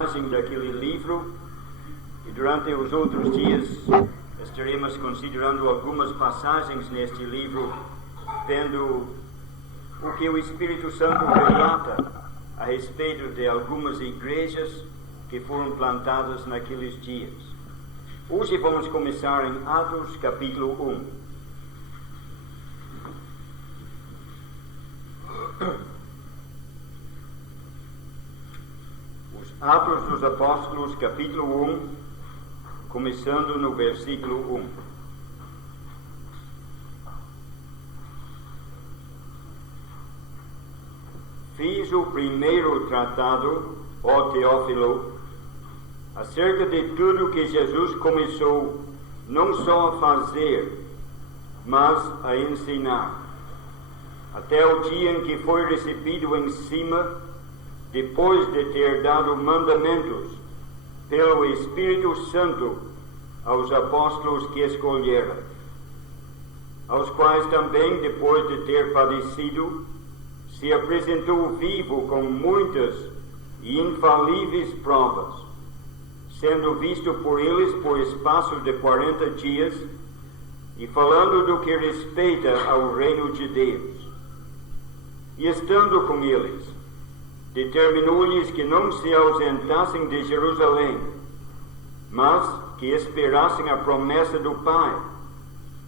daquele livro, e durante os outros dias estaremos considerando algumas passagens neste livro, vendo o que o Espírito Santo relata a respeito de algumas igrejas que foram plantadas naqueles dias. Hoje vamos começar em Atos capítulo 1. Atos dos Apóstolos, capítulo 1, começando no versículo 1. Fiz o primeiro tratado, ó Teófilo, acerca de tudo que Jesus começou não só a fazer, mas a ensinar, até o dia em que foi recebido em cima, depois de ter dado mandamentos pelo Espírito Santo aos apóstolos que escolhera, aos quais também, depois de ter padecido, se apresentou vivo com muitas e infalíveis provas, sendo visto por eles por espaço de 40 dias, e falando do que respeita ao reino de Deus. E estando com eles, determinou-lhes que não se ausentassem de Jerusalém, mas que esperassem a promessa do Pai,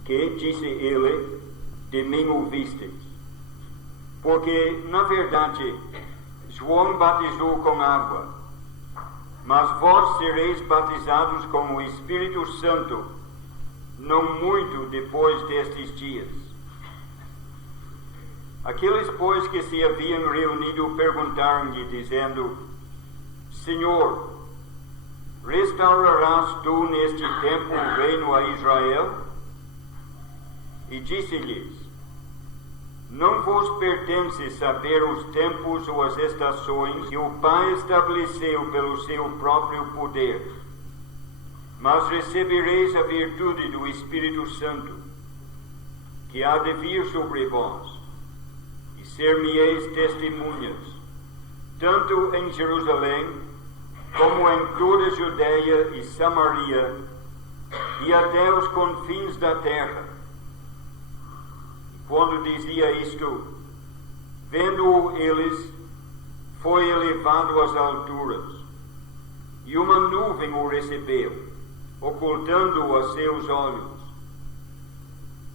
que, disse ele, de mim ouvistes. Porque, na verdade, João batizou com água, mas vós sereis batizados com o Espírito Santo, não muito depois destes dias. Aqueles, pois, que se haviam reunido perguntaram-lhe, dizendo: Senhor, restaurarás tu neste tempo o reino a Israel? E disse-lhes: Não vos pertence saber os tempos ou as estações que o Pai estabeleceu pelo seu próprio poder, mas recebereis a virtude do Espírito Santo, que há de vir sobre vós. Ser-me-eis testemunhas, tanto em Jerusalém, como em toda a Judeia e Samaria, e até os confins da terra. E quando dizia isto, vendo-o eles, foi elevado às alturas, e uma nuvem o recebeu, ocultando-o a seus olhos.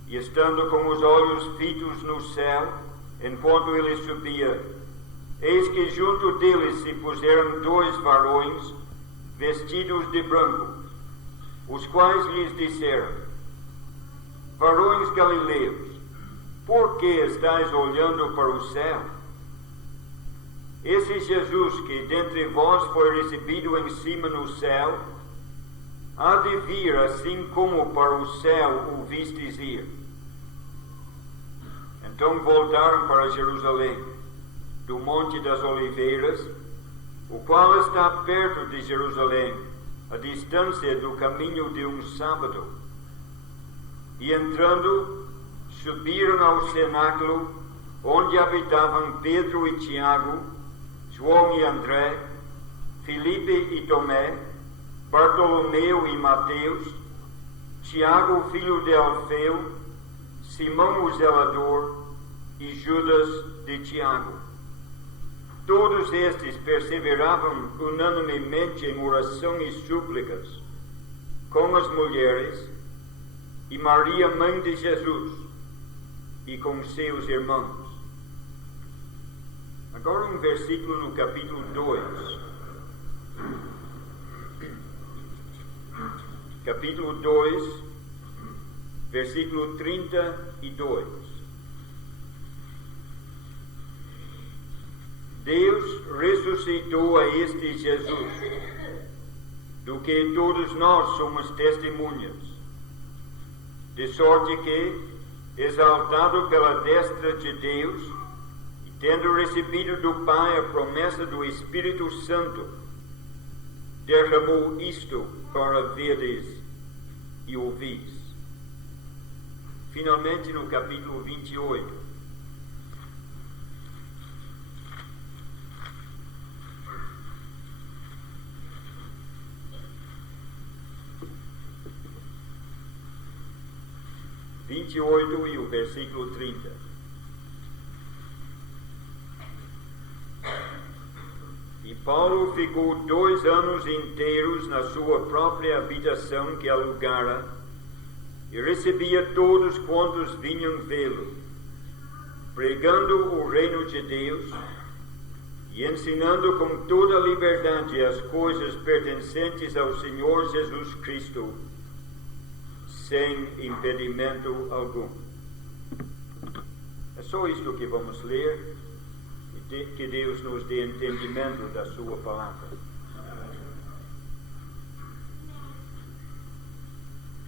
E estando com os olhos fitos no céu, enquanto ele subia, eis que junto deles se puseram 2 varões, vestidos de branco, os quais lhes disseram: Varões galileus, por que estáis olhando para o céu? Esse Jesus que dentre vós foi recebido em cima no céu, há de vir assim como para o céu o vistes ir. Então voltaram para Jerusalém, do Monte das Oliveiras, o qual está perto de Jerusalém, a distância do caminho de um sábado. E entrando, subiram ao cenáculo, onde habitavam Pedro e Tiago, João e André, Filipe e Tomé, Bartolomeu e Mateus, Tiago, filho de Alfeu, Simão o zelador, e Judas de Tiago. Todos estes perseveravam unanimemente em oração e súplicas com as mulheres e Maria, mãe de Jesus, e com seus irmãos. Agora um versículo no capítulo 2. Capítulo 2, versículo 32. Deus ressuscitou a este Jesus, do que todos nós somos testemunhas, de sorte que, exaltado pela destra de Deus, e tendo recebido do Pai a promessa do Espírito Santo, derramou isto para veres e ouvis. Finalmente, no capítulo 28, 28 e o versículo 30. E Paulo ficou 2 anos inteiros na sua própria habitação que alugara e recebia todos quantos vinham vê-lo, pregando o reino de Deus e ensinando com toda liberdade as coisas pertencentes ao Senhor Jesus Cristo, sem impedimento algum. É só isto que vamos ler, e que Deus nos dê entendimento da sua palavra.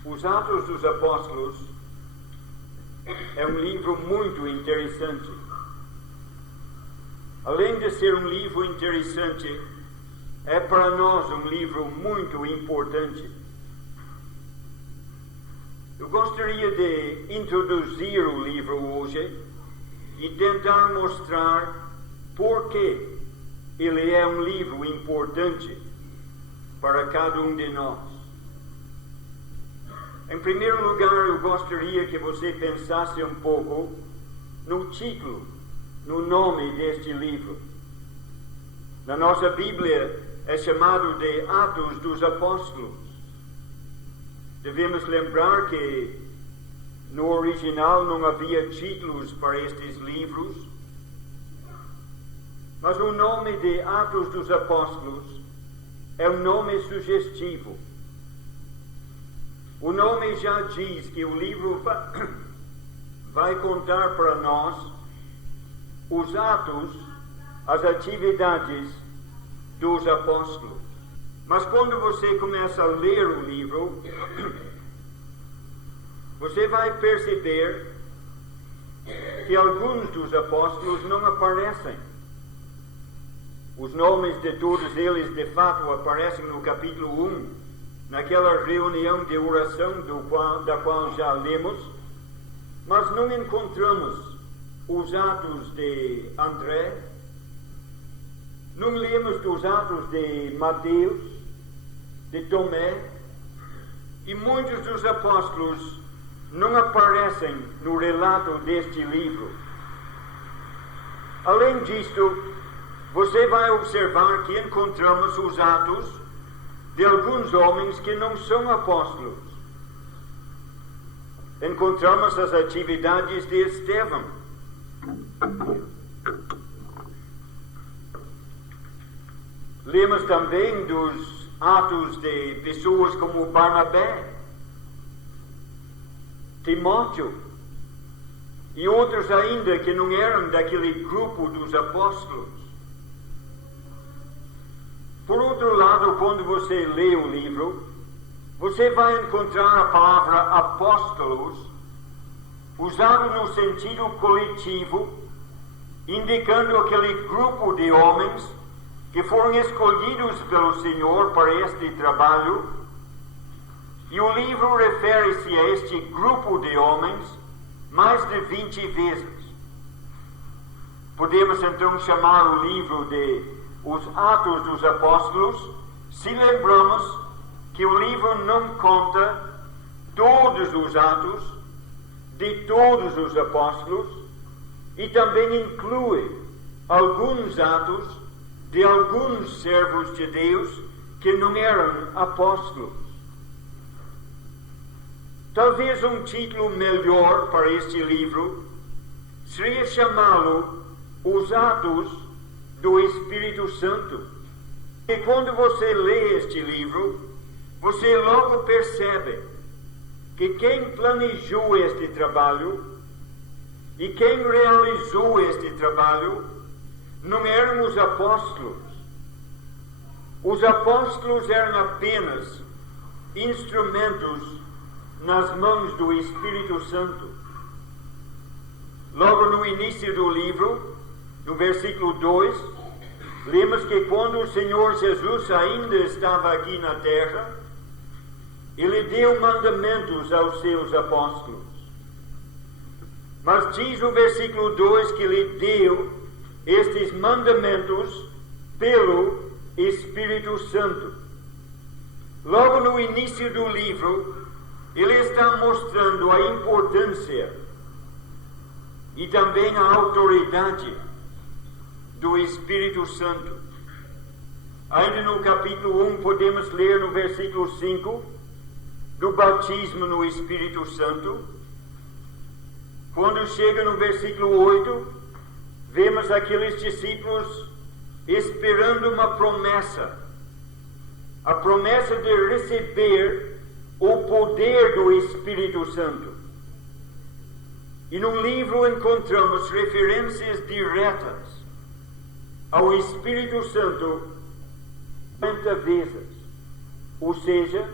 Os Atos dos Apóstolos é um livro muito interessante. Além de ser um livro interessante, é para nós um livro muito importante. Eu gostaria de introduzir o livro hoje e tentar mostrar por que ele é um livro importante para cada um de nós. Em primeiro lugar, eu gostaria que você pensasse um pouco no título, no nome deste livro. Na nossa Bíblia é chamado de Atos dos Apóstolos. Devemos lembrar que no original não havia títulos para estes livros, mas o nome de Atos dos Apóstolos é um nome sugestivo. O nome já diz que o livro vai contar para nós os atos, as atividades dos apóstolos. Mas quando você começa a ler o livro, você vai perceber que alguns dos apóstolos não aparecem. Os nomes de todos eles, de fato, aparecem no capítulo 1, naquela reunião de oração da qual já lemos, mas não encontramos os atos de André, não lemos dos atos de Mateus, de Tomé, e muitos dos apóstolos não aparecem no relato deste livro. Além disto, você vai observar que encontramos os atos de alguns homens que não são apóstolos. Encontramos as atividades de Estevão. Lemos também dos atos de pessoas como Barnabé, Timóteo e outros ainda que não eram daquele grupo dos apóstolos. Por outro lado, quando você lê o livro, você vai encontrar a palavra apóstolos usado no sentido coletivo, indicando aquele grupo de homens que foram escolhidos pelo Senhor para este trabalho, e o livro refere-se a este grupo de homens mais de 20 vezes. Podemos então chamar o livro de Os Atos dos Apóstolos, se lembramos que o livro não conta todos os atos de todos os apóstolos e também inclui alguns atos de alguns servos de Deus que não eram apóstolos. Talvez um título melhor para este livro seria chamá-lo Os Atos do Espírito Santo. E quando você lê este livro, você logo percebe que quem planejou este trabalho e quem realizou este trabalho não eram os apóstolos. Os apóstolos eram apenas instrumentos nas mãos do Espírito Santo. Logo no início do livro, no versículo 2, lemos que quando o Senhor Jesus ainda estava aqui na terra, Ele deu mandamentos aos seus apóstolos. Mas diz o versículo 2 que Ele deu estes mandamentos pelo Espírito Santo. Logo no início do livro, ele está mostrando a importância e também a autoridade do Espírito Santo. Ainda no capítulo 1, podemos ler no versículo 5, do batismo no Espírito Santo. Quando chega no versículo 8, vemos aqueles discípulos esperando uma promessa, a promessa de receber o poder do Espírito Santo. E no livro encontramos referências diretas ao Espírito Santo 50 vezes, ou seja,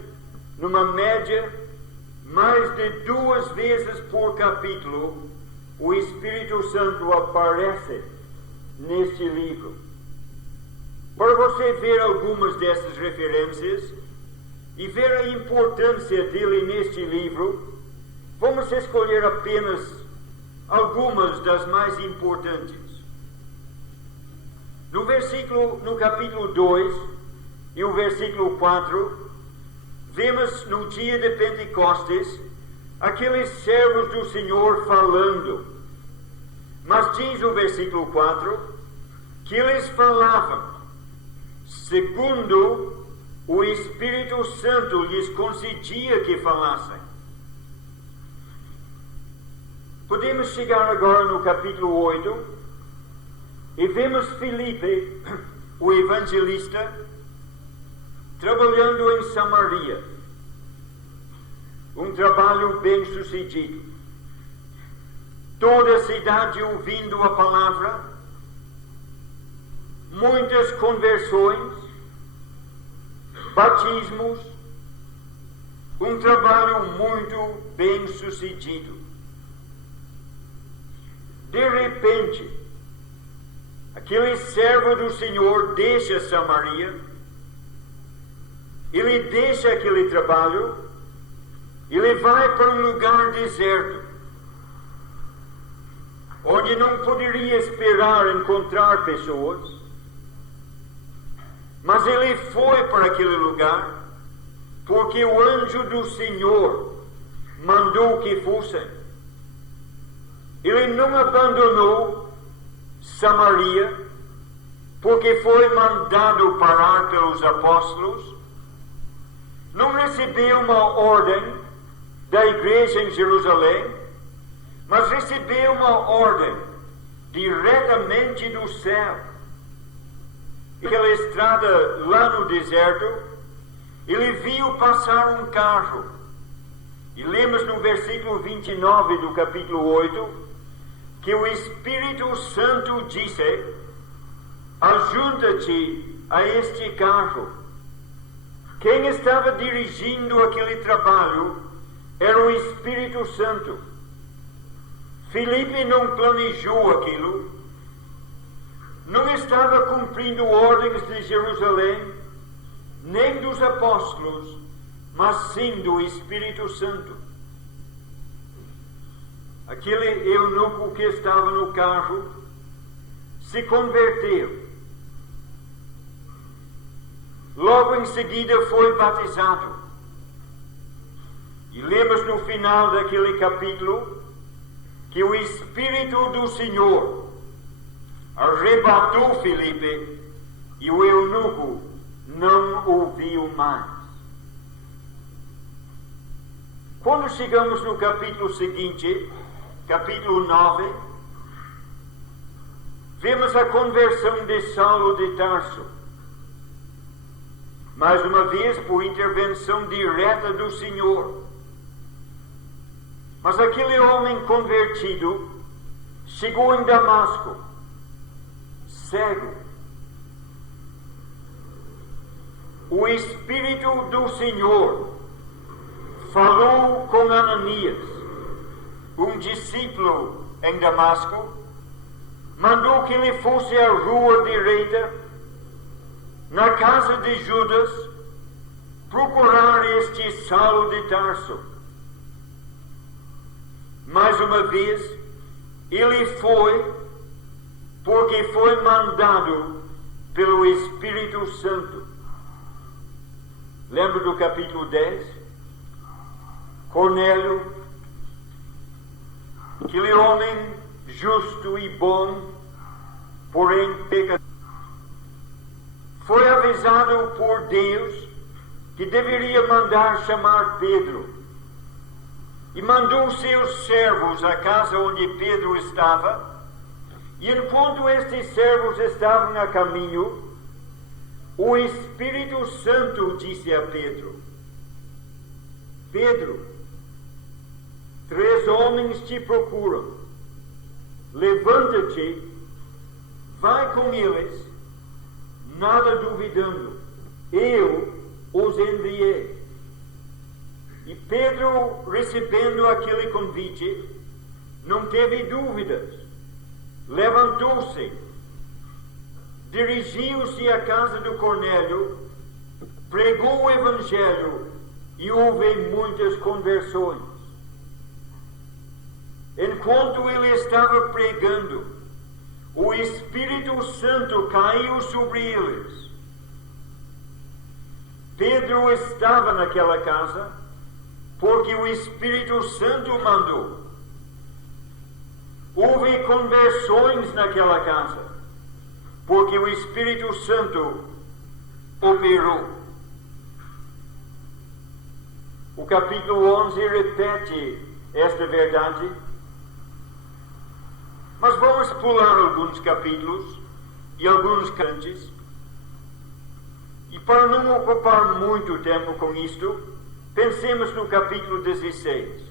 numa média, mais de 2 vezes por capítulo, o Espírito Santo aparece neste livro. Para você ver algumas dessas referências e ver a importância dele neste livro, vamos escolher apenas algumas das mais importantes. No capítulo 2 e o versículo 4, vemos no dia de Pentecostes aqueles servos do Senhor falando. Mas diz o versículo 4 que eles falavam segundo o Espírito Santo lhes concedia que falassem. Podemos chegar agora no capítulo 8 e vemos Filipe, o evangelista, trabalhando em Samaria. Um trabalho bem sucedido. Toda a cidade ouvindo a palavra, muitas conversões, batismos, um trabalho muito bem sucedido. De repente, aquele servo do Senhor deixa Samaria, ele deixa aquele trabalho, ele vai para um lugar deserto, onde não poderia esperar encontrar pessoas, mas ele foi para aquele lugar, porque o anjo do Senhor mandou que fossem. Ele não abandonou Samaria, porque foi mandado parar pelos apóstolos, não recebeu uma ordem da igreja em Jerusalém, mas recebeu uma ordem diretamente do céu. Aquela estrada lá no deserto, ele viu passar um carro. E lemos no versículo 29 do capítulo 8, que o Espírito Santo disse: ajunta-te a este carro. Quem estava dirigindo aquele trabalho era o Espírito Santo. Filipe não planejou aquilo, não estava cumprindo ordens de Jerusalém, nem dos apóstolos, mas sim do Espírito Santo. Aquele eunuco que estava no carro se converteu. Logo em seguida foi batizado. E lemos no final daquele capítulo que o Espírito do Senhor arrebatou Filipe e o eunuco não ouviu mais. Quando chegamos no capítulo seguinte, capítulo 9, vemos a conversão de Saulo de Tarso. Mais uma vez, por intervenção direta do Senhor. Mas aquele homem convertido chegou em Damasco, cego. O Espírito do Senhor falou com Ananias, um discípulo em Damasco, mandou que ele fosse à rua direita, na casa de Judas, procurar este Saulo de Tarso. Mais uma vez, ele foi, porque foi mandado pelo Espírito Santo. Lembra do capítulo 10? Cornélio, aquele homem justo e bom, porém pecador, foi avisado por Deus que deveria mandar chamar Pedro. E mandou seus servos à casa onde Pedro estava. E enquanto estes servos estavam a caminho, o Espírito Santo disse a Pedro: Pedro, 3 homens te procuram. Levanta-te, vai com eles, nada duvidando. Eu os enviei. E Pedro, recebendo aquele convite, não teve dúvidas. Levantou-se, dirigiu-se à casa do Cornélio, pregou o Evangelho e houve muitas conversões. Enquanto ele estava pregando, o Espírito Santo caiu sobre eles. Pedro estava naquela casa porque o Espírito Santo mandou. Houve conversões naquela casa porque o Espírito Santo operou. O capítulo 11 repete esta verdade, mas vamos pular alguns capítulos e alguns cantos, e para não ocupar muito tempo com isto, pensemos no capítulo 16.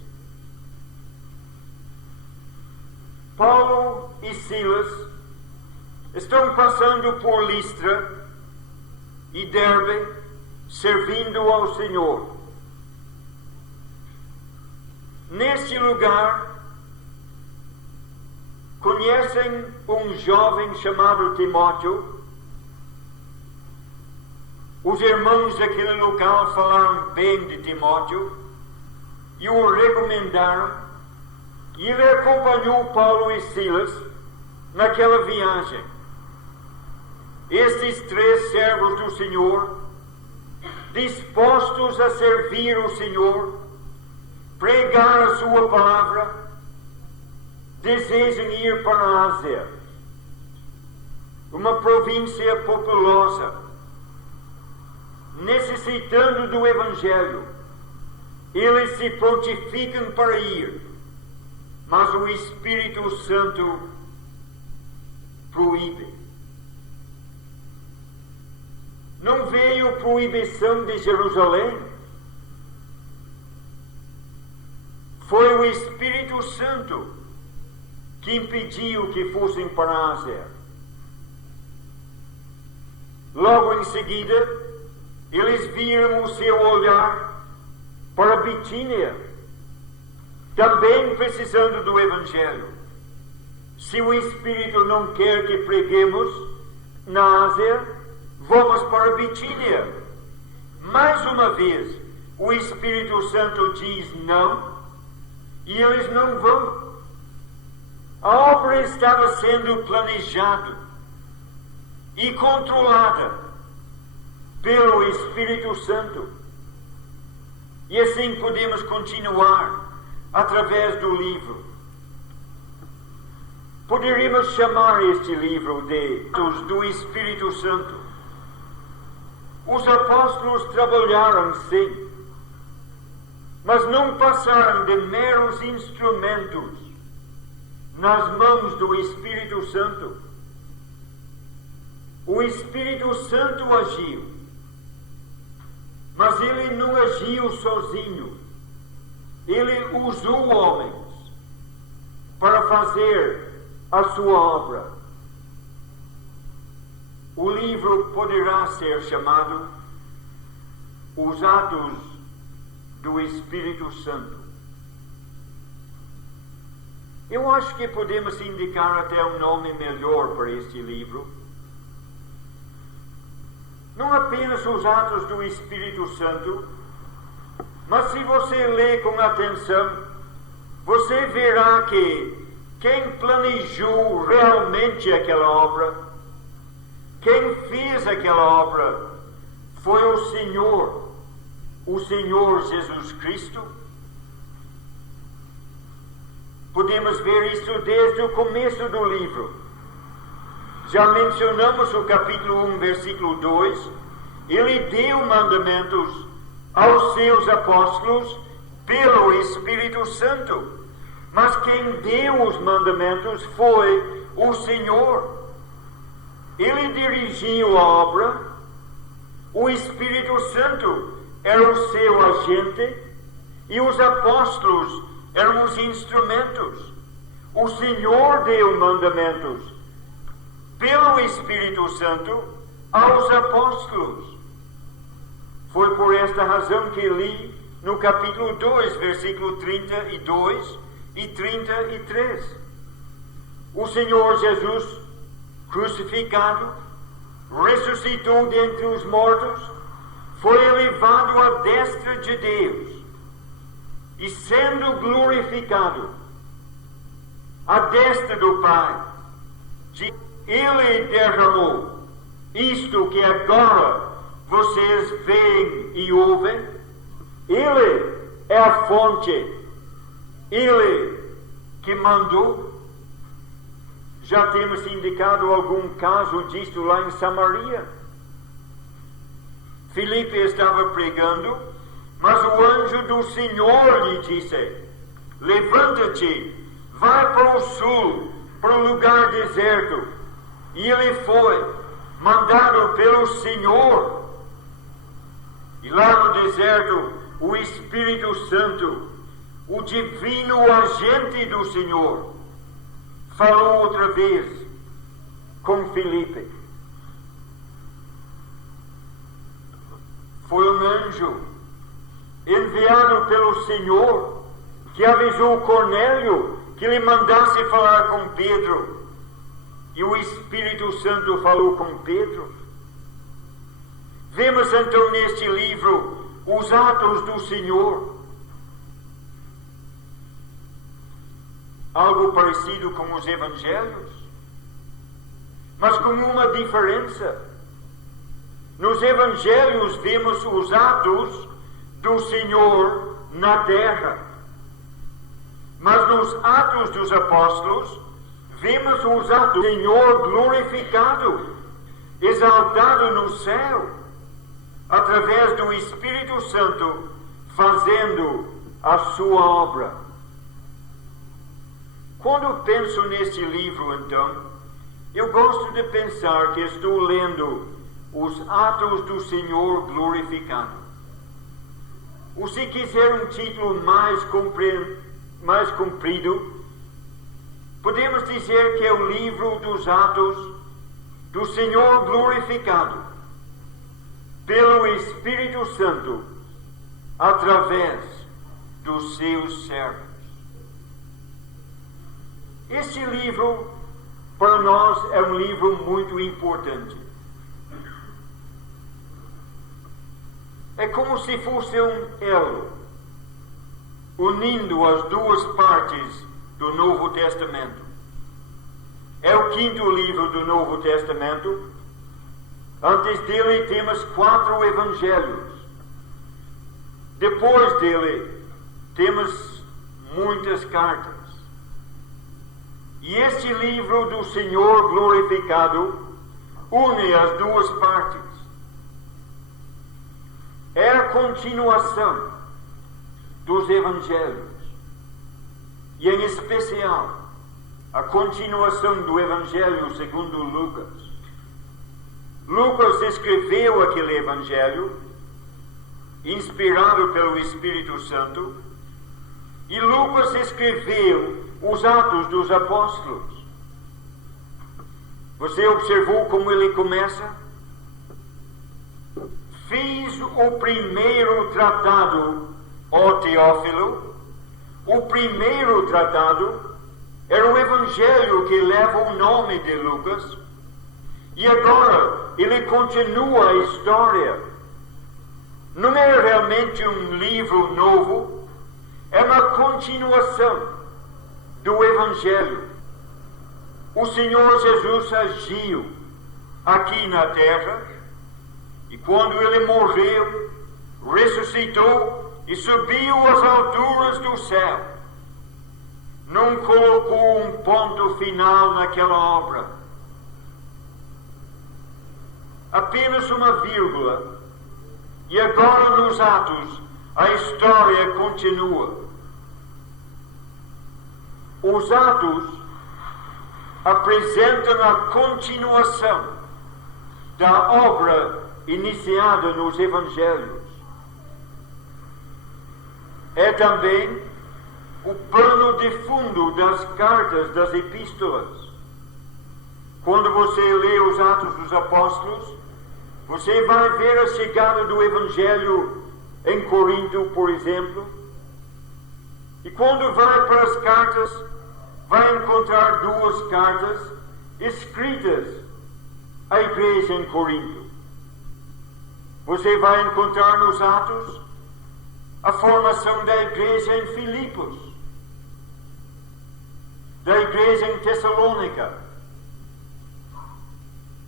Paulo e Silas estão passando por Listra e Derbe, servindo ao Senhor. Neste lugar, conhecem um jovem chamado Timóteo. Os irmãos daquele local falaram bem de Timóteo e o recomendaram, e ele acompanhou Paulo e Silas naquela viagem. Estes 3 servos do Senhor, dispostos a servir o Senhor, pregar a sua palavra, desejam ir para a Ásia, uma província populosa, necessitando do Evangelho. Eles se prontificam para ir, mas o Espírito Santo proíbe. Não veio proibição de Jerusalém. Foi o Espírito Santo que impediu que fossem para a Ásia. Logo em seguida, eles viram o seu olhar para Bitínia, também precisando do Evangelho. Se o Espírito não quer que preguemos na Ásia, vamos para Bitínia. Mais uma vez, o Espírito Santo diz não, e eles não vão. A obra estava sendo planejada e controlada pelo Espírito Santo. E assim podemos continuar através do livro. Poderíamos chamar este livro de Atos do Espírito Santo. Os apóstolos trabalharam sim, mas não passaram de meros instrumentos nas mãos do Espírito Santo. O Espírito Santo agiu, mas ele não agiu sozinho. Ele usou homens para fazer a sua obra. O livro poderá ser chamado Os Atos do Espírito Santo. Eu acho que podemos indicar até um nome melhor para este livro. Não apenas os Atos do Espírito Santo, mas se você lê com atenção, você verá que quem planejou realmente aquela obra, quem fez aquela obra, foi o Senhor Jesus Cristo, Podemos ver isso desde o começo do livro. Já mencionamos o capítulo 1, versículo 2. Ele deu mandamentos aos seus apóstolos pelo Espírito Santo. Mas quem deu os mandamentos foi o Senhor. Ele dirigiu a obra. O Espírito Santo era o seu agente e os apóstolos eram os instrumentos. O Senhor deu mandamentos pelo Espírito Santo aos apóstolos. Foi por esta razão que li no capítulo 2, versículo 32 e 33. O Senhor Jesus, crucificado, ressuscitou dentre os mortos, foi elevado à destra de Deus, e sendo glorificado à destra do Pai, Ele derramou isto que agora vocês veem e ouvem. Ele é a fonte, Ele que mandou. Já temos indicado algum caso disto lá em Samaria. Filipe estava pregando, mas o anjo do Senhor lhe disse: levanta-te, vai para o sul, para o lugar deserto. E ele foi, mandado pelo Senhor. E lá no deserto, o Espírito Santo, o divino agente do Senhor, falou outra vez com Filipe. Foi um anjo enviado pelo Senhor que avisou Cornélio que lhe mandasse falar com Pedro. E o Espírito Santo falou com Pedro. Vemos então neste livro os atos do Senhor. Algo parecido com os evangelhos, mas com uma diferença. Nos evangelhos vemos os atos do Senhor na terra, mas nos atos dos apóstolos vemos os atos do Senhor glorificado, exaltado no céu, através do Espírito Santo, fazendo a sua obra. Quando penso neste livro, então, eu gosto de pensar que estou lendo os atos do Senhor glorificado. Ou se quiser um título mais comprido, podemos dizer que é o livro dos atos do Senhor glorificado pelo Espírito Santo através dos seus servos. Este livro, para nós, é um livro muito importante. É como se fosse um elo, unindo as duas partes do Novo Testamento. É o quinto livro do Novo Testamento. Antes dele temos 4 evangelhos. Depois dele temos muitas cartas. E este livro do Senhor glorificado une as duas partes. É a continuação dos evangelhos. E em especial, a continuação do evangelho segundo Lucas. Lucas escreveu aquele evangelho, inspirado pelo Espírito Santo, e Lucas escreveu os Atos dos Apóstolos. Você observou como ele começa? Fiz o primeiro tratado, ó Teófilo. O primeiro tratado era o Evangelho que leva o nome de Lucas. E agora ele continua a história. Não é realmente um livro novo, é uma continuação do Evangelho. O Senhor Jesus agiu aqui na terra, e quando ele morreu, ressuscitou e subiu às alturas do céu, não colocou um ponto final naquela obra. Apenas uma vírgula. E agora nos Atos a história continua. Os Atos apresentam a continuação da obra iniciada nos Evangelhos. É também o plano de fundo das cartas, das epístolas. Quando você lê os Atos dos Apóstolos, você vai ver a chegada do Evangelho em Corinto, por exemplo. E quando vai para as cartas, vai encontrar duas cartas escritas à igreja em Corinto. Você vai encontrar nos Atos a formação da igreja em Filipos, da igreja em Tessalônica,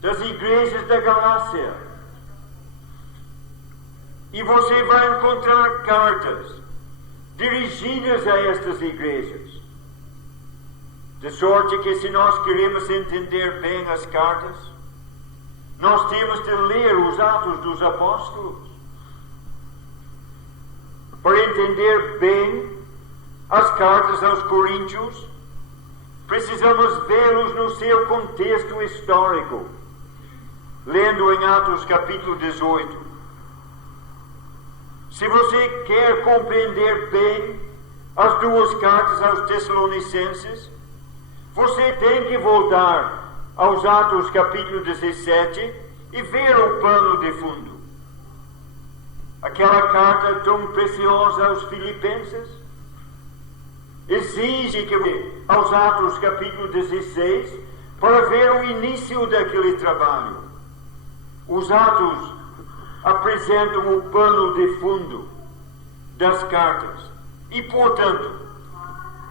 das igrejas da Galácia. E você vai encontrar cartas dirigidas a estas igrejas. De sorte que, se nós queremos entender bem as cartas, nós temos de ler os Atos dos Apóstolos. Para entender bem as cartas aos Coríntios, precisamos vê-los no seu contexto histórico, lendo em Atos capítulo 18. Se você quer compreender bem as duas cartas aos Tessalonicenses, você tem que voltar aos Atos capítulo 17 e ver o plano de fundo. Aquela carta tão preciosa aos Filipenses exige que aos Atos capítulo 16 para ver o início daquele trabalho. Os Atos apresentam o plano de fundo das cartas e, portanto,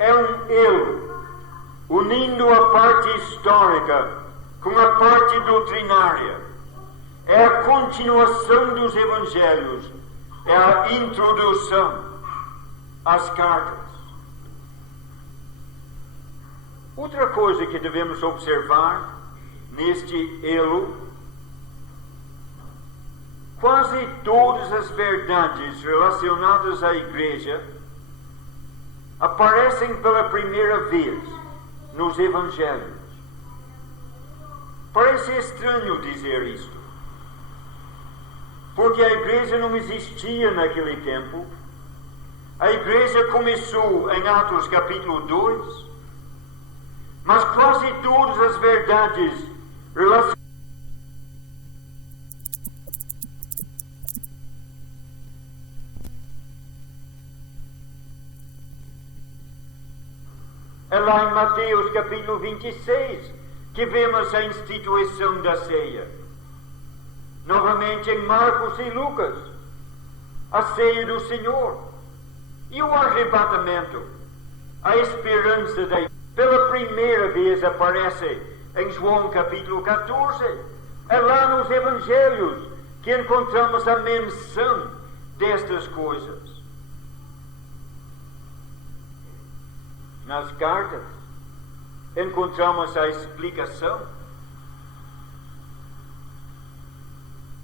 é um elo unindo a parte histórica com a parte doutrinária. É a continuação dos Evangelhos, é a introdução às cartas. Outra coisa que devemos observar neste elo: quase todas as verdades relacionadas à igreja aparecem pela primeira vez nos Evangelhos. Parece estranho dizer isto, porque a igreja não existia naquele tempo. A igreja começou em Atos capítulo 2, mas quase todas as verdades relacionadas é lá em Mateus capítulo 26 que vemos a instituição da ceia. Novamente em Marcos e Lucas, a ceia do Senhor. E o arrebatamento, a esperança da igreja, pela primeira vez aparece em João capítulo 14. É lá nos Evangelhos que encontramos a menção destas coisas. Nas cartas, encontramos a explicação.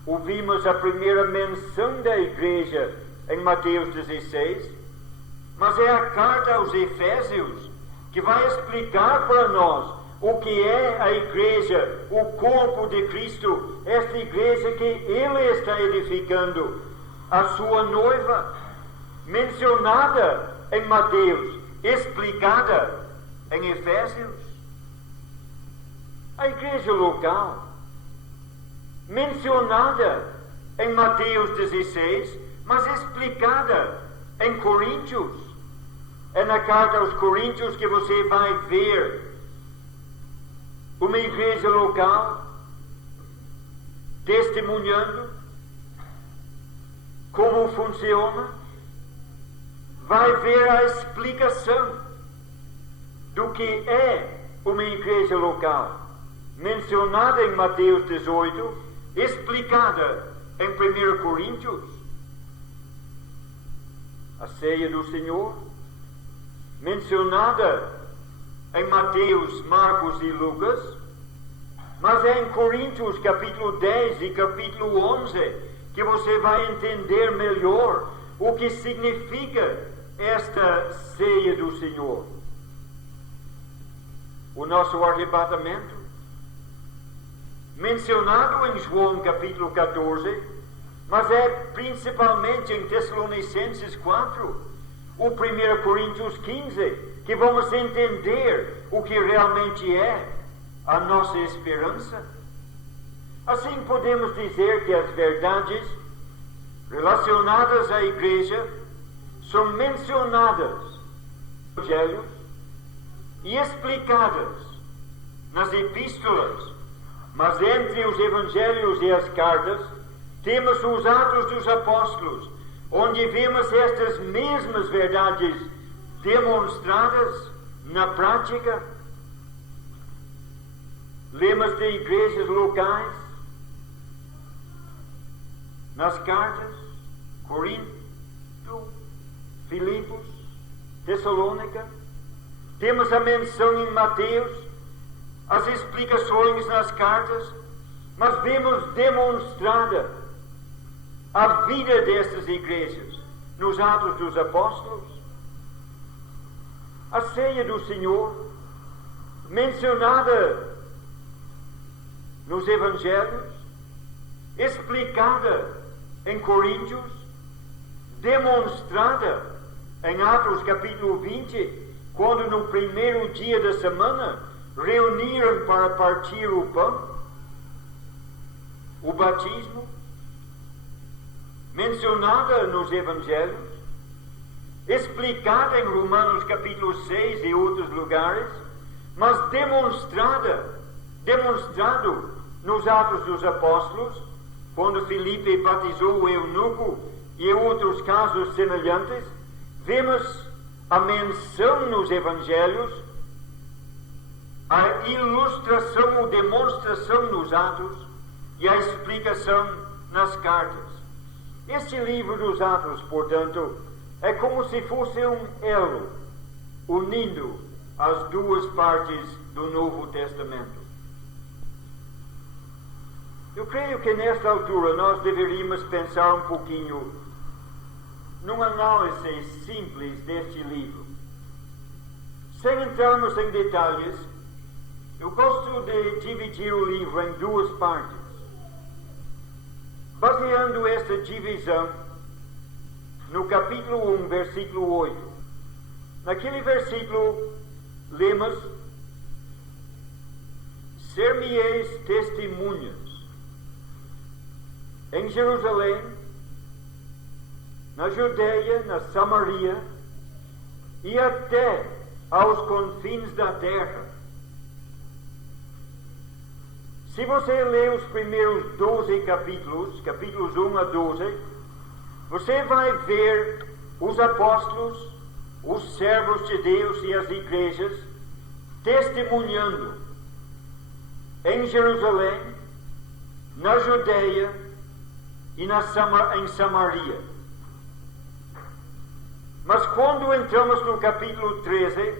Ouvimos a primeira menção da igreja em Mateus 16, mas é a carta aos Efésios que vai explicar para nós o que é a igreja, o corpo de Cristo, esta igreja que Ele está edificando, a sua noiva, mencionada em Mateus, explicada em Efésios. A igreja local, mencionada em Mateus 16, mas explicada em Coríntios. É na carta aos Coríntios que você vai ver uma igreja local testemunhando como funciona. Vai ver a explicação do que é uma igreja local, mencionada em Mateus 18, explicada em 1 Coríntios. A ceia do Senhor, mencionada em Mateus, Marcos e Lucas, mas é em Coríntios capítulo 10 e capítulo 11 que você vai entender melhor o que significa esta ceia do Senhor. O nosso arrebatamento, mencionado em João capítulo 14, mas é principalmente em Tessalonicenses 4, o 1 Coríntios 15, que vamos entender o que realmente é a nossa esperança. Assim podemos dizer que as verdades relacionadas à igreja são mencionadas nos evangelhos e explicadas nas epístolas, mas entre os evangelhos e as cartas temos os Atos dos Apóstolos, onde vemos estas mesmas verdades demonstradas na prática. Lemos de igrejas locais, nas cartas, Corinto, Filipos, Tessalônica. Temos a menção em Mateus, as explicações nas cartas, mas vemos demonstrada a vida destas igrejas nos Atos dos Apóstolos. A ceia do Senhor, mencionada nos Evangelhos, explicada em Coríntios, demonstrada em Atos capítulo 20, quando no primeiro dia da semana reuniram para partir o pão. O batismo, mencionada nos Evangelhos, explicada em Romanos capítulo 6 e outros lugares, mas demonstrado nos Atos dos Apóstolos, quando Filipe batizou o eunuco e outros casos semelhantes. Vemos a menção nos Evangelhos, a ilustração ou demonstração nos Atos e a explicação nas cartas. Este livro dos Atos, portanto, é como se fosse um elo unindo as duas partes do Novo Testamento. Eu creio que nesta altura nós deveríamos pensar um pouquinho numa análise simples deste livro. Sem entrarmos em detalhes, eu gosto de dividir o livro em duas partes. Baseando esta divisão no capítulo 1, versículo 8. Naquele versículo, lemos: ser-me-eis testemunhas em Jerusalém, na Judeia, na Samaria e até aos confins da terra. Se você ler os primeiros 12 capítulos 1 a 12, você vai ver os apóstolos, os servos de Deus e as igrejas testemunhando em Jerusalém, na Judeia e em Samaria. Mas quando entramos no capítulo 13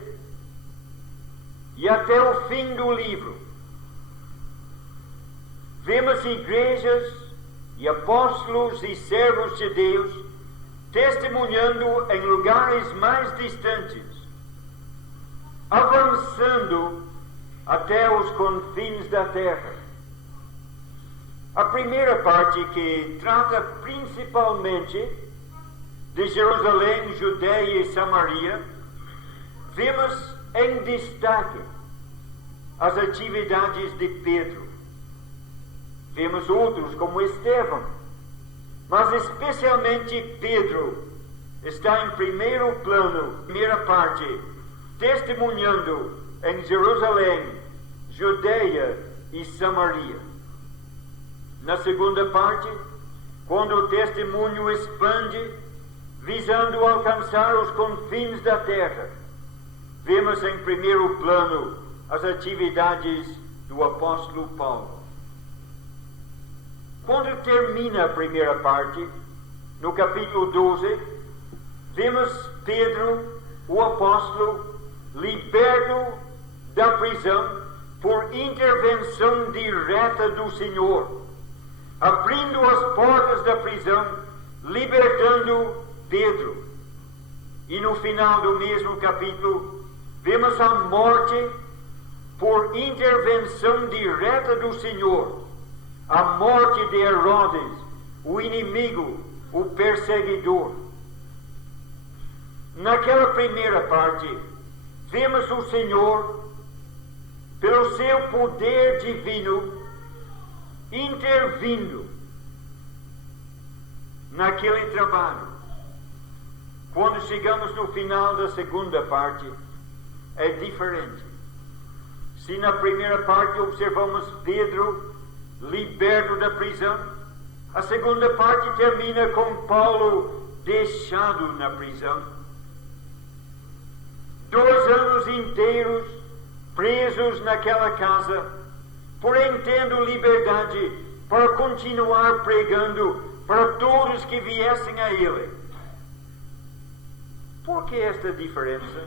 e até o fim do livro, vemos igrejas e apóstolos e servos de Deus testemunhando em lugares mais distantes, avançando até os confins da terra. A primeira parte, que trata principalmente de Jerusalém, Judeia e Samaria, vemos em destaque as atividades de Pedro. Vemos outros como Estevão, mas especialmente Pedro está em primeiro plano, primeira parte, testemunhando em Jerusalém, Judeia e Samaria. Na segunda parte, quando o testemunho expande, visando alcançar os confins da terra, vemos em primeiro plano as atividades do apóstolo Paulo. Quando termina a primeira parte, no capítulo 12, vemos Pedro o apóstolo, liberto da prisão por intervenção direta do Senhor, abrindo as portas da prisão, libertando Pedro. E no final do mesmo capítulo, vemos a morte por intervenção direta do Senhor, a morte de Herodes, o inimigo, o perseguidor. Naquela primeira parte, vemos o Senhor, pelo seu poder divino, intervindo naquele trabalho. Quando chegamos no final da segunda parte, é diferente. Se na primeira parte observamos Pedro liberto da prisão, a segunda parte termina com Paulo deixado na prisão. 2 anos inteiros presos naquela casa, porém tendo liberdade para continuar pregando para todos que viessem a ele. Por que esta diferença?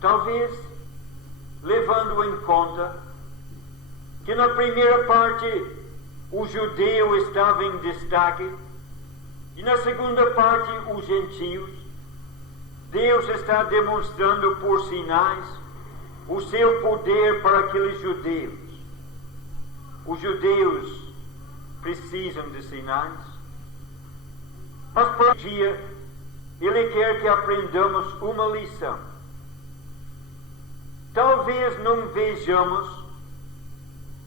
Talvez levando em conta que na primeira parte o judeu estava em destaque e na segunda parte os gentios. Deus está demonstrando por sinais o seu poder para aqueles judeus. Os judeus precisam de sinais, mas por um dia Ele quer que aprendamos uma lição. Talvez não vejamos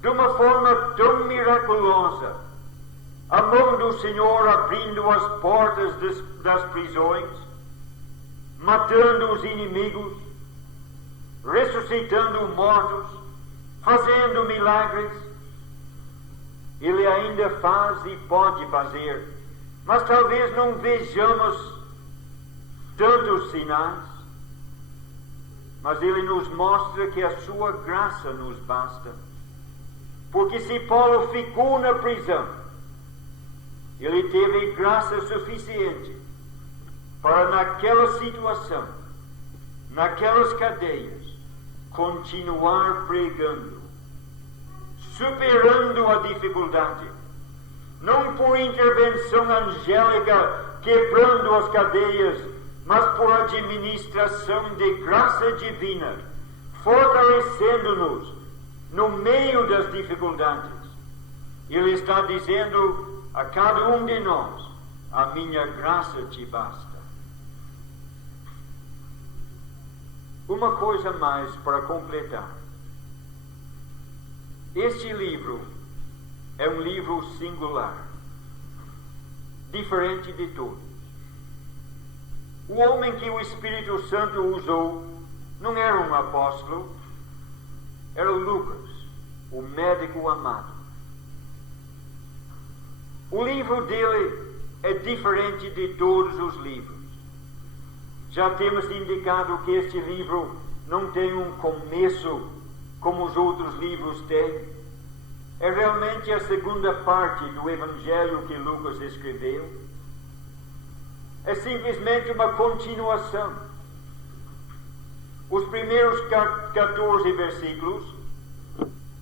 de uma forma tão miraculosa a mão do Senhor abrindo as portas das prisões, matando os inimigos, ressuscitando mortos, fazendo milagres. Ele ainda faz e pode fazer, mas talvez não vejamos tantos sinais. Mas Ele nos mostra que a sua graça nos basta. Porque se Paulo ficou na prisão, ele teve graça suficiente para naquela situação, naquelas cadeias, continuar pregando, superando a dificuldade, não por intervenção angélica quebrando as cadeias, mas por administração de graça divina, fortalecendo-nos no meio das dificuldades. Ele está dizendo a cada um de nós: a minha graça te basta. Uma coisa mais para completar. Este livro é um livro singular, diferente de todos. O homem que o Espírito Santo usou não era um apóstolo, era Lucas, o médico amado. O livro dele é diferente de todos os livros. Já temos indicado que este livro não tem um começo como os outros livros têm. É realmente a segunda parte do Evangelho que Lucas escreveu. É simplesmente uma continuação. Os primeiros 14 versículos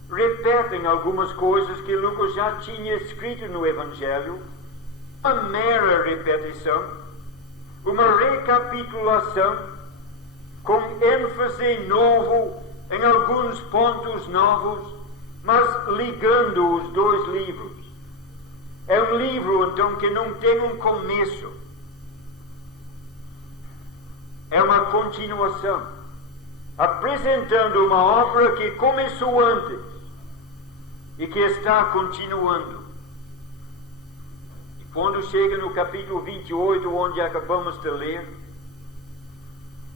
repetem algumas coisas que Lucas já tinha escrito no Evangelho, uma mera repetição, uma recapitulação com ênfase novo em alguns pontos novos, mas ligando os dois livros. É um livro, então, que não tem um começo. É uma continuação, apresentando uma obra que começou antes e que está continuando. E quando chega no capítulo 28, onde acabamos de ler,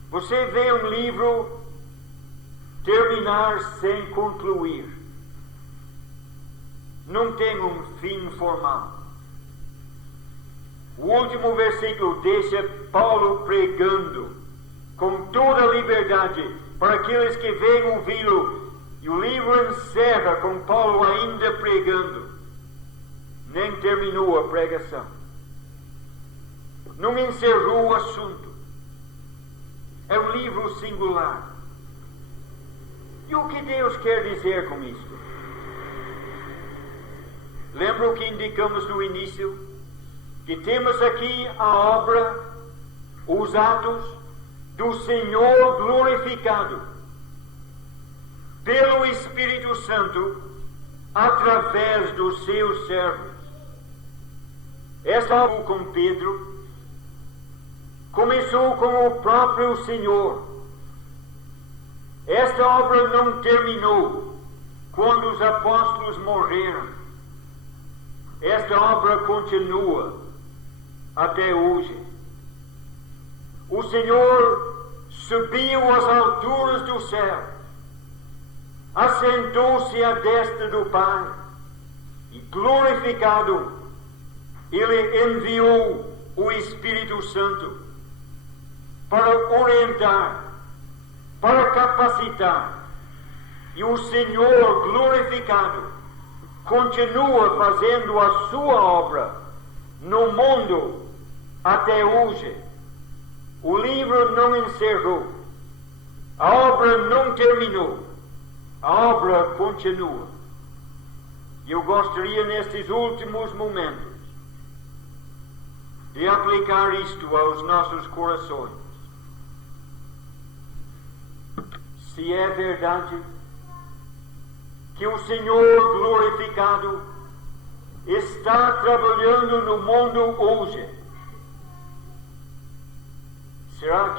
você vê um livro terminar sem concluir. Não tem um fim formal. O último versículo deixa Paulo pregando com toda a liberdade para aqueles que vêm ouvi-lo, e o livro encerra com Paulo ainda pregando. Nem terminou a pregação. não encerrou o assunto. É um livro singular. E o que Deus quer dizer com isto? Lembra o que indicamos no início? Que temos aqui a obra, os atos do Senhor glorificado pelo Espírito Santo através dos seus servos. Esta obra com Pedro começou com o próprio Senhor. Esta obra não terminou quando os apóstolos morreram. Esta obra continua até hoje. O Senhor subiu às alturas do céu, assentou-se à destra do Pai e, glorificado, Ele enviou o Espírito Santo para orientar, para capacitar, e o Senhor glorificado continua fazendo a sua obra no mundo até hoje. O livro não encerrou, a obra não terminou, a obra continua. E eu gostaria nestes últimos momentos de aplicar isto aos nossos corações. Se é verdade que o Senhor glorificado está trabalhando no mundo hoje, será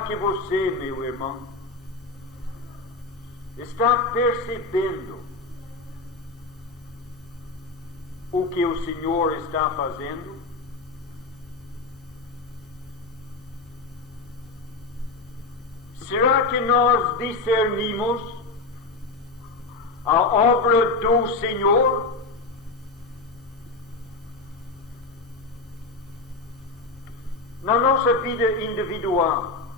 que você, meu irmão, está percebendo o que o Senhor está fazendo? Será que nós discernimos a obra do Senhor? Na nossa vida individual,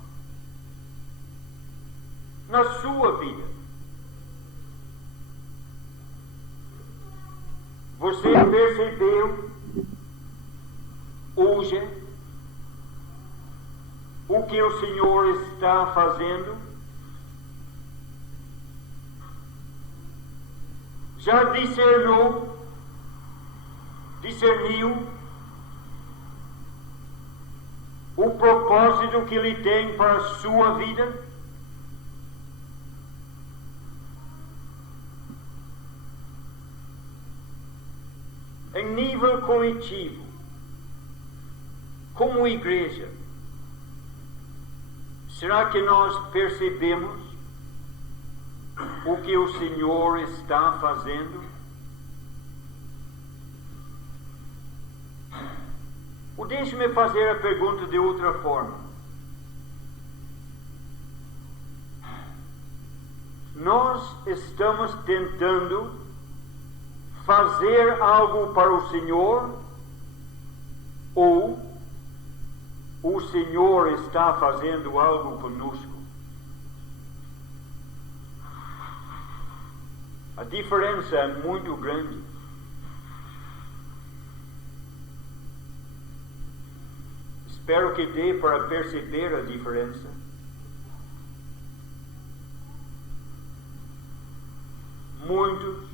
na sua vida, você percebeu hoje o que o Senhor está fazendo? Já discerniu o propósito que Ele tem para a sua vida? Em nível coletivo, como igreja, será que nós percebemos o que o Senhor está fazendo? Ou deixe-me fazer a pergunta de outra forma. Nós estamos tentando fazer algo para o Senhor, ou o Senhor está fazendo algo conosco? A diferença é muito grande. Espero que dê para perceber a diferença. Muitos,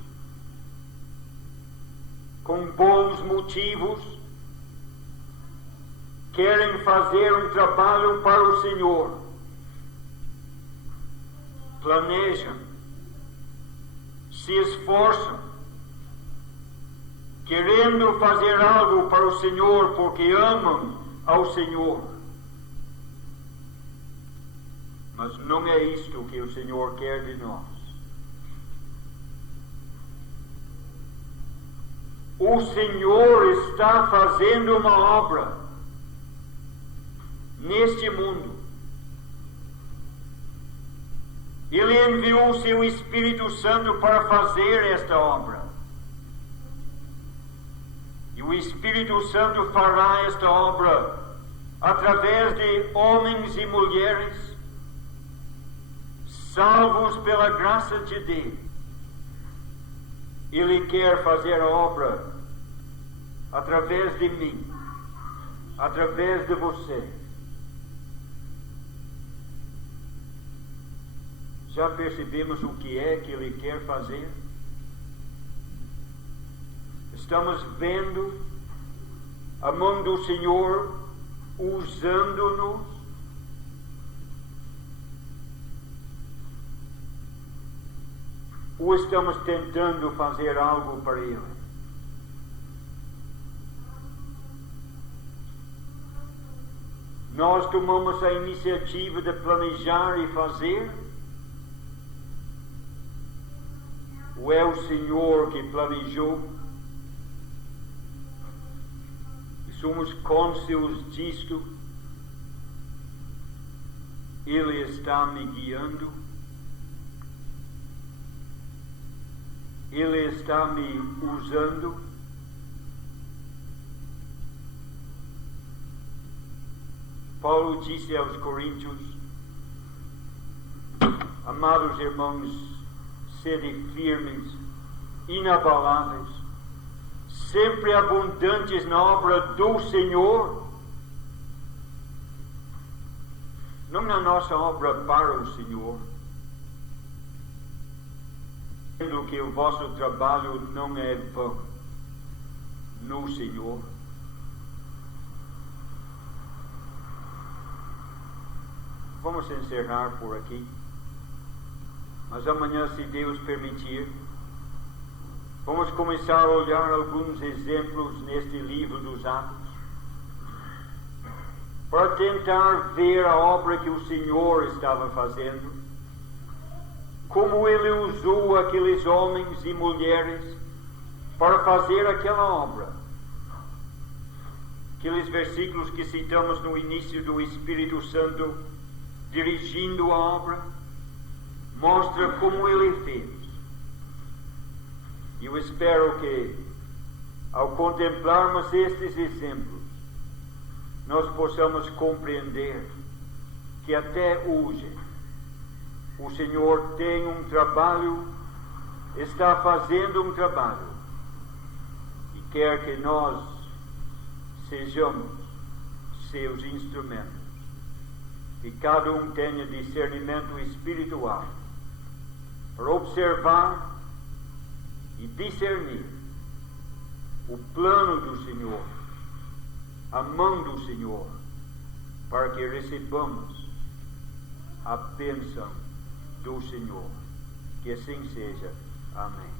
com bons motivos, querem fazer um trabalho para o Senhor. Planejam, se esforçam, querendo fazer algo para o Senhor porque amam ao Senhor. Mas não é isto que o Senhor quer de nós. O Senhor está fazendo uma obra neste mundo. Ele enviou o seu Espírito Santo para fazer esta obra. E o Espírito Santo fará esta obra através de homens e mulheres salvos pela graça de Deus. Ele quer fazer a obra através de mim, através de você. Já percebemos o que é que Ele quer fazer? Estamos vendo a mão do Senhor usando-nos? Ou estamos tentando fazer algo para Ele? Nós tomamos a iniciativa de planejar e fazer? Ou é o Senhor que planejou? E somos cônscios disto? Ele está me guiando? Ele está me usando? Paulo disse aos Coríntios: amados irmãos, sede firmes, inabaláveis, sempre abundantes na obra do Senhor, não na nossa obra para o Senhor, sendo que o vosso trabalho não é vão no Senhor. Vamos encerrar por aqui. Mas amanhã, se Deus permitir, vamos começar a olhar alguns exemplos neste livro dos Atos, para tentar ver a obra que o Senhor estava fazendo, como Ele usou aqueles homens e mulheres para fazer aquela obra. Aqueles versículos que citamos no início do Espírito Santo dirigindo a obra, mostra como Ele fez. E eu espero que, ao contemplarmos estes exemplos, nós possamos compreender que até hoje o Senhor tem um trabalho, está fazendo um trabalho, e quer que nós sejamos seus instrumentos, que cada um tenha discernimento espiritual para observar e discernir o plano do Senhor, a mão do Senhor, para que recebamos a bênção do Senhor. Que assim seja. Amém.